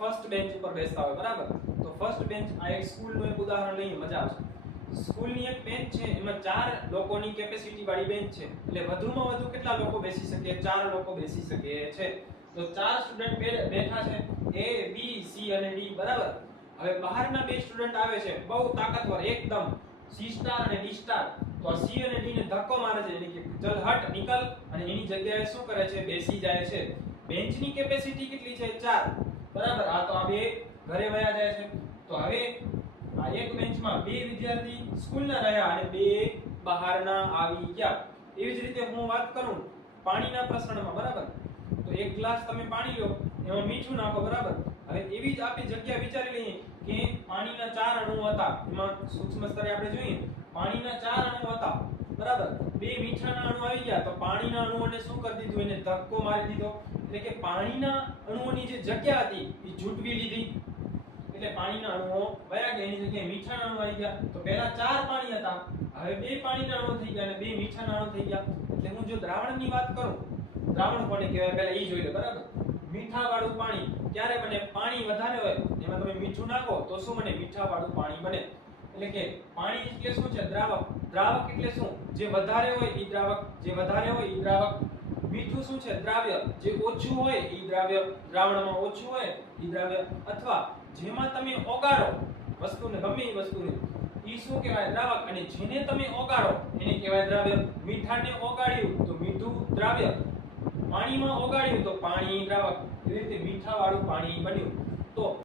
First bench ઉપર બેસતા હોય બરાબર. તો ફર્સ્ટ બેન્ચ આ એક સ્કૂલનું એક ઉદાહરણ લઈએ, મજા આવશે. સ્કૂલની એક બેન્ચ છે, એમાં 4 લોકોની કેપેસિટી વાળી બેન્ચ છે. એટલે વધુમાં વધુ કેટલા લોકો બેસી શકે? 4 લોકો બેસી શકે છે. તો 4 સ્ટુડન્ટ બેઠા છે, A B C અને D બરાબર. હવે બહારના 2 સ્ટુડન્ટ આવે છે, બહુ તાકાતવર એકદમ, C સ્ટાર અને D સ્ટાર. તો આ C અને D ને ધક્કો મારે છે, એટલે કે ચલ હટ નીકળ, અને એની જગ્યાએ શું કરે છે? બેસી જાય છે. બેન્ચની કેપેસિટી કેટલી છે? 4 બરાબર. આ તો આ બે ઘરે વયા જાય છે. તો હવે આ એક બેન્ચમાં 2 વિદ્યાર્થી સ્કૂલના રહ્યા અને 2 બહારના આવી ગયા. એવી જ રીતે હું વાત કરું પાણીના પ્રસરણમાં બરાબર. તો એક ગ્લાસ તમે પાણી લો, એમાં મીઠું નાખો બરાબર. હવે એવી જ આપણી જગ્યા વિચારી લઈએ કે પાણીના 4 અણુઓ હતા. એમાં સૂક્ષ્મ સ્તરે આપણે જોઈએ પાણીના 4 અણુઓ હતા બરાબર. 2 મીઠાના અણુ આવી ગયા, તો પાણીના અણુઓને શું કરી દીધું? એને ધક્કો મારી દીધો. એટલે કે પાણીના અણુઓની જે જગ્યા હતી એ જૂટવી લીધી. એટલે પાણીના અણુઓ વયા ગયા, એની જગ્યાએ મીઠાના અણુ આવી ગયા. તો પહેલા 4 પાણી હતા, હવે 2 પાણીના અણુ થઈ ગયા અને 2 મીઠાના અણુ થઈ ગયા. એટલે હું જો દ્રાવણની વાત કરું, દ્રાવણ કોને કહેવાય પહેલા એ જોઈ લો બરાબર. મીઠા વાળું પાણી ક્યારે બને? પાણી વધારે હોય, એમાં તમે મીઠું નાખો તો શું બને? મીઠા વાળું પાણી બને. એટલે કે પાણી એટલે શું છે? દ્રાવક. દ્રાવક એટલે શું? જે વધારે હોય એ દ્રાવક, જે વધારે હોય એ દ્રાવક. મીઠું શું છે? દ્રાવ્ય. જે ઓછું હોય એ દ્રાવ્ય, દ્રાવણમાં ઓછું હોય એ દ્રાવ્ય. અથવા જેમાં તમે ઓગાળો વસ્તુને, ગમે એ વસ્તુને, એ શું કહેવાય? દ્રાવક. અને જેને તમે ઓગાળો એને કહેવાય દ્રાવ્ય. મીઠાને ઓગાળ્યું તો મીઠું દ્રાવ્ય, પાણીમાં ઓગાળ્યું તો પાણી દ્રાવક. એવી રીતે મીઠા વાળું પાણી બન્યું.